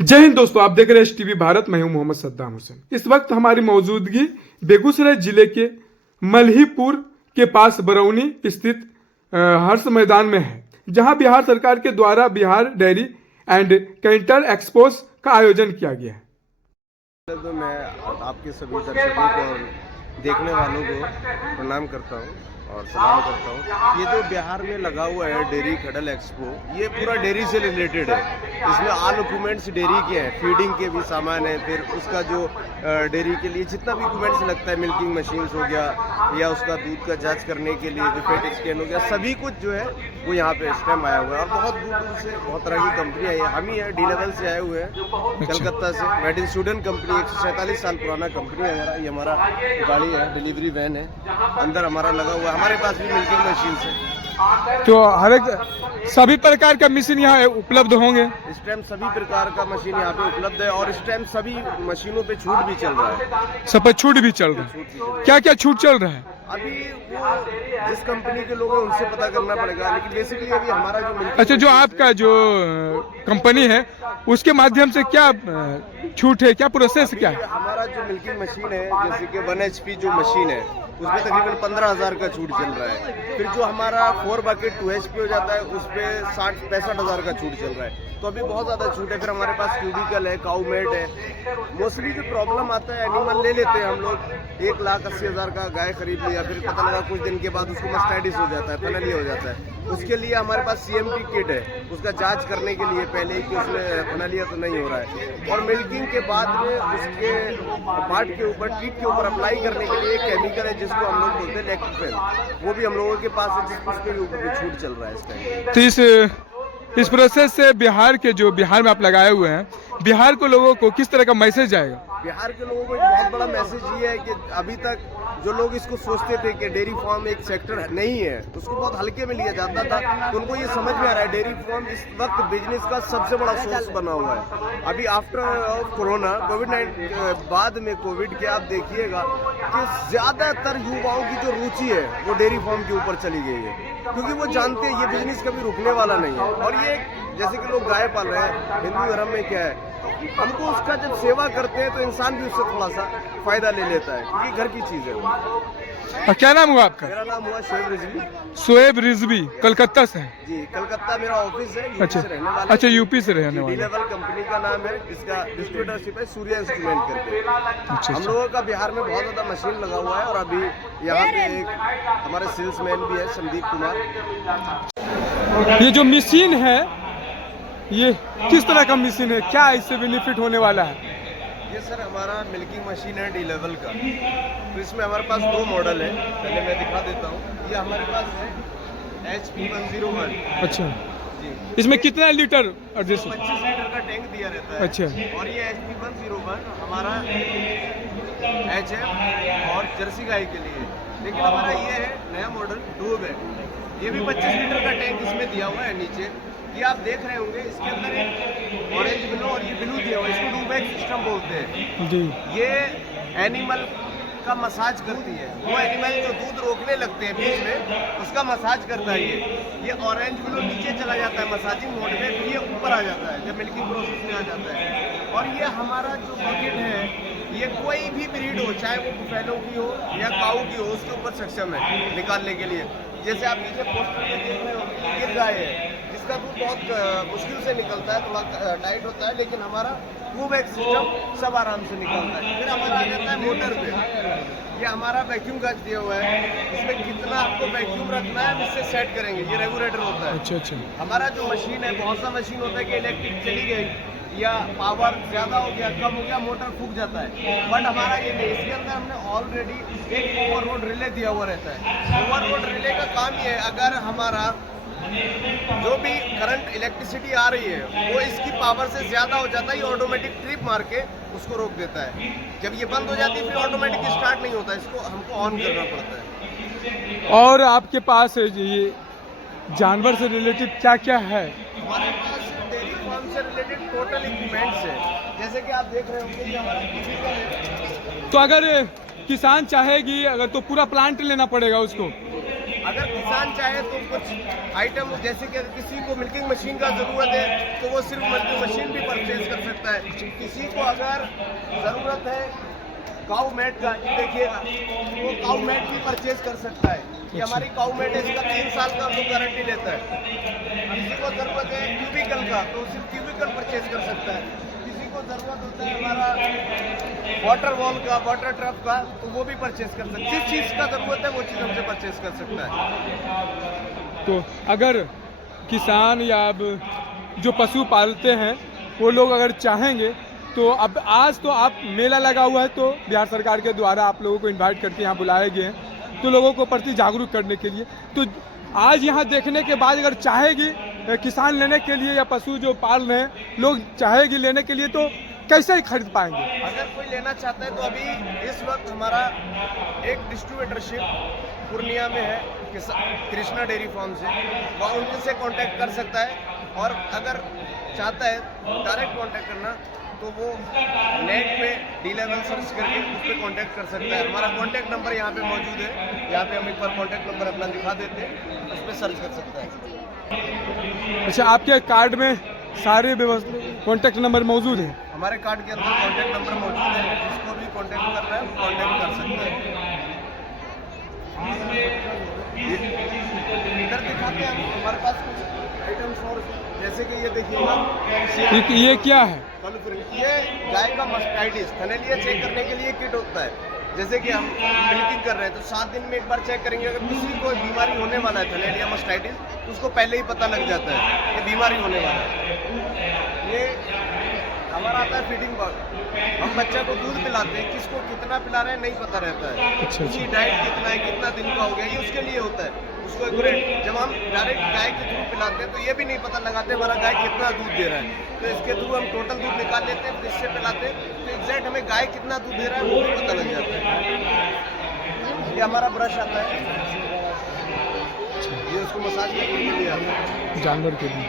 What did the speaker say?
जय हिंद दोस्तों, आप देख रहे हैं एसटीवी भारत। मैं हूं मोहम्मद सद्दाम हुसैन। इस वक्त हमारी मौजूदगी बेगूसराय जिले के मल्हीपुर के पास बरौनी स्थित हर्ष मैदान में है, जहां बिहार सरकार के द्वारा Bihar dairy and cattle expose का आयोजन किया गया है। तो मैं आपके सभी दर्शकों को और देखने वालों को प्रणाम करता हूं और सलाम करता हूं। ये जो बिहार में लगा हुआ है डेयरी कैटल एक्सपो, ये पूरा डेयरी से रिलेटेड है। इसमें ऑल इक्विपमेंट्स डेयरी के हैं, फीडिंग के भी सामान है, फिर उसका जो डेयरी के लिए जितना भी इक्विपमेंट्स लगता है, मिल्किंग मशीन्स हो गया या उसका दूध का जांच करने के लिए जो फेट स्कैन हो गया, सभी कुछ जो है वो यहाँ पे इस टाइम आया हुआ है। और बहुत दूर दूर से बहुत तरह की कंपनियाँ हैं। हम ही है डी लेवल से आए हुए हैं, कलकत्ता से। मेड इन स्वीडन कंपनी, 147 साल पुराना कंपनी है हमारा। ये हमारा गाड़ी है, डिलीवरी वैन है, अंदर हमारा लगा हुआ है। हमारे पास भी मिल्किंग मशीन है। तो हर एक सभी प्रकार का मशीन यहाँ उपलब्ध होंगे। इस टाइम सभी प्रकार का मशीन यहाँ पे उपलब्ध है और इस टाइम सभी मशीनों पे छूट भी चल रहा है। सब पर छूट भी चल रहा है। क्या क्या छूट चल रहा है? अभी वो जिस कंपनी के लोग हैं उनसे पता करना पड़ेगा, लेकिन बेसिकली अभी हमारा जो मिल्किंग अच्छा, जो आपका जो कंपनी है उसके माध्यम से क्या छूट है, क्या प्रोसेस क्या है? हमारा जो मिल्किंग मशीन है, जैसे कि 1 HP जो मशीन है, उसमें तकरीबन 15,000 का छूट चल रहा है। फिर जो हमारा 4 बकेट 2 HP हो जाता है, उस पर 65,000 का छूट चल रहा है। तो अभी बहुत ज़्यादा छूट है। फिर हमारे पास क्यूबिकल है, काउमेट है। मोस्टली जो प्रॉब्लम आता है, एनिमल ले लेते हैं हम लोग, 1,80,000 का गाय खरीद लिया, फिर पता लगा कुछ दिन के बाद उसको मस्टाइटिस हो जाता है, फनली हो जाता है। उसके लिए हमारे पास CMP किट है, उसका जांच करने के लिए पहले ही कि उसमें फनलिया तो नहीं हो रहा है। और मिल्किंग के बाद में उसके पार्ट के ऊपर, टीथ के ऊपर अप्लाई करने के लिए एक केमिकल है जिसको हम लोग बोलते हैं लैक्टोफेल, वो भी हम लोगों के पास है, जिसके ऊपर भी छूट चल रहा है इस टाइम। तो इस प्रोसेस से बिहार में आप लगाए हुए हैं, बिहार को लोगों को किस तरह का मैसेज जाएगा? बिहार के लोगों को एक बहुत बड़ा मैसेज ये है कि अभी तक जो लोग इसको सोचते थे कि डेयरी फार्म एक सेक्टर नहीं है, उसको बहुत हल्के में लिया जाता था, तो उनको ये समझ में आ रहा है डेयरी फार्म इस वक्त बिजनेस का सबसे बड़ा सोर्स बना हुआ है। अभी आफ्टर कोरोना, कोविड-19 बाद में कोविड के आप देखिएगा कि ज़्यादातर युवाओं की जो रुचि है वो डेयरी फार्म के ऊपर चली गई है, क्योंकि वो जानते हैं ये बिजनेस कभी रुकने वाला नहीं है। और ये जैसे कि लोग गाय पाल रहे हैं, हिंदू धर्म में क्या है, हमको उसका जब सेवा करते हैं तो इंसान भी उससे थोड़ा सा फायदा ले लेता है, क्योंकि घर की चीज है। क्या नाम हुआ आपका? मेरा नाम हुआ शोएब रिजवी। शोएब रिजवी, कलकत्ता से? जी, कलकत्ता मेरा ऑफिस है। अच्छा, से रहने वाले। अच्छा, यूपी से रहने वाले। डी लेवल कंपनी का नाम है, इसका डिस्ट्रीब्यूटरशिप है सूर्य इंस्ट्रूमेंट करके। अच्छा, हम लोगों का बिहार में बहुत ज्यादा मशीन लगा हुआ है और अभी यहाँ पे एक हमारे सेल्समैन भी है, संदीप कुमार। ये जो मशीन है, ये किस तरह का मशीन है, क्या इससे बेनिफिट होने वाला है? ये सर हमारा मिल्किंग मशीन है डी लेवल का। तो इसमें हमारे पास 2 मॉडल है, पहले मैं दिखा देता हूँ। ये हमारे पास है HP 101। अच्छा जी, इसमें कितना लीटर एडजस्ट? 25 लीटर का टैंक दिया रहता है। अच्छा। और ये HP 101 हमारा HF और जर्सी गाय के लिए। लेकिन हमारा ये है नया मॉडल डूब है, ये भी 25 लीटर का टैंक इसमें दिया हुआ है। नीचे ये आप देख रहे होंगे, इसके अंदर एक ऑरेंज ब्लू और ये ब्लू दिया हुआ है, इसको डूबैक सिस्टम बोलते हैं जी। ये एनिमल का मसाज करती है। वो एनिमल जो दूध रोकने लगते हैं बीच में, उसका मसाज करता है। ये ऑरेंज ब्लू नीचे चला जाता है मसाजिंग मोड में, फिर ये ऊपर आ जाता है जब मिल्किंग प्रोसेस में आ जाता है। और ये हमारा जो बकेट है, ये कोई भी ब्रीड हो, चाहे वो बुफेलो की हो या काऊ की हो, उसके ऊपर सक्षम है निकालने के लिए। जैसे आप नीचे पोस्टर में देख रहे हो, ये गाय है जिसका दूध बहुत मुश्किल से निकलता है, थोड़ा टाइट होता है, लेकिन हमारा ट्यूबैक सिस्टम सब आराम से निकलता है। फिर हमारा आ जाता है मोटर पे। ये हमारा वैक्यूम गज दिया हुआ है, इसमें कितना आपको वैक्यूम रखना है हम इससे सेट करेंगे, ये रेगुलेटर होता है। अच्छा अच्छा। हमारा जो मशीन है, बहुत सा मशीन होता है कि इलेक्ट्रिक चली गई या पावर ज़्यादा हो गया, कम हो गया, मोटर फूक जाता है। बट हमारा ये नहीं, इसके अंदर हमने ऑलरेडी एक ओवरलोड रिले दिया हुआ रहता है। ओवरलोड रिले का काम ये है, अगर हमारा जो भी करंट इलेक्ट्रिसिटी आ रही है वो इसकी पावर से ज़्यादा हो जाता है, ये ऑटोमेटिक ट्रिप मार के उसको रोक देता है। जब ये बंद हो जाती है फिर ऑटोमेटिक स्टार्ट नहीं होता, इसको हमको ऑन करना पड़ता है। और आपके पास ये जानवर से रिलेटेड क्या क्या है? हमारे पास डेयरी फार्म से रिलेटेड टोटल इक्विपमेंट्स है, जैसे कि आप देख रहे होंगे, ये हमारा क्यूबिकल है। तो अगर किसान चाहेगी अगर, तो पूरा प्लांट लेना पड़ेगा उसको? अगर किसान चाहे तो कुछ आइटम, जैसे कि किसी को मिल्किंग मशीन का ज़रूरत है तो वो सिर्फ मिल्किंग मशीन भी परचेज कर सकता है। किसी को अगर ज़रूरत है काऊ मैट का, ये देखिएगा, वो काऊ मैट भी परचेज कर सकता है। ये हमारी काऊ मैट है, इसका 3 साल का वो गारंटी लेता है। किसी को ज़रूरत है क्यूबिकल का तो सिर्फ क्यूबिकल परचेज कर सकता है। किसी को ज़रूरत होता है हमारा वाटर वॉल का, वाटर ट्रप का, तो वो भी परचेज कर सकता है। जिस चीज़ का ज़रूरत है वो चीज़ हमसे परचेज कर सकता है। तो अगर किसान या अब जो पशु पालते हैं वो लोग अगर चाहेंगे तो अब आज तो आप मेला लगा हुआ है, तो बिहार सरकार के द्वारा आप लोगों को इनवाइट करके यहाँ बुलाए गए हैं तो लोगों को प्रति जागरूक करने के लिए, तो आज यहाँ देखने के बाद अगर चाहेगी किसान लेने के लिए या पशु जो पाल रहे हैं लोग चाहेगी लेने के लिए तो कैसे ही खरीद पाएंगे? अगर कोई लेना चाहता है तो अभी इस वक्त हमारा एक डिस्ट्रीब्यूटरशिप पूर्णिया में है कृष्णा डेयरी फार्म से, वह उनसे कांटेक्ट कर सकता है। और अगर चाहता है डायरेक्ट कांटेक्ट करना तो वो नेट पे डी लेवल सर्च करके उस पर कॉन्टैक्ट कर सकता है। हमारा कॉन्टैक्ट नंबर यहाँ पे मौजूद है, यहाँ पे हम एक बार कॉन्टैक्ट नंबर अपना दिखा देते हैं, उस पर सर्च कर सकता है। अच्छा, आपके कार्ड में सारे कॉन्टैक्ट नंबर मौजूद हैं? हमारे कार्ड के अंदर कॉन्टैक्ट नंबर मौजूद है, जिसको भी कॉन्टैक्ट करना है वो कॉन्टैक्ट कर सकता है। इधर दिखाते हैं हमारे पास कुछ आइटम्स और, जैसे कि ये देखिएगा, ये क्या है? ये गाय का मास्टाइटिस थनैलिया चेक करने के लिए किट होता है। जैसे कि हम मिल्किंग कर रहे हैं तो 7 दिन में एक बार चेक करेंगे। अगर किसी को बीमारी होने वाला है थनैलिया मास्टाइटिस तो उसको पहले ही पता लग जाता है कि बीमारी होने वाला है। ये हमारा आता है फीडिंग बॉक्स, हम बच्चे को दूध पिलाते हैं, किसको कितना पिला रहे हैं नहीं पता रहता है। अच्छा। उसकी डाइट कितना है, कितना दिन का हो गया, ये उसके लिए होता है। उसको एक्यूरेट जब हम डायरेक्ट गाय के थ्रू पिलाते हैं तो ये भी नहीं पता लगाते हमारा गाय कितना दूध दे रहा है, तो इसके थ्रू हम टोटल दूध निकाल लेते हैं, फिर इससे पिलाते हैं तो एग्जैक्ट हमें गाय कितना दूध दे रहा है वो भी पता लग जाता है। ये हमारा ब्रश आता है, ये उसको मसाज करने के लिए आता है जानवर के लिए।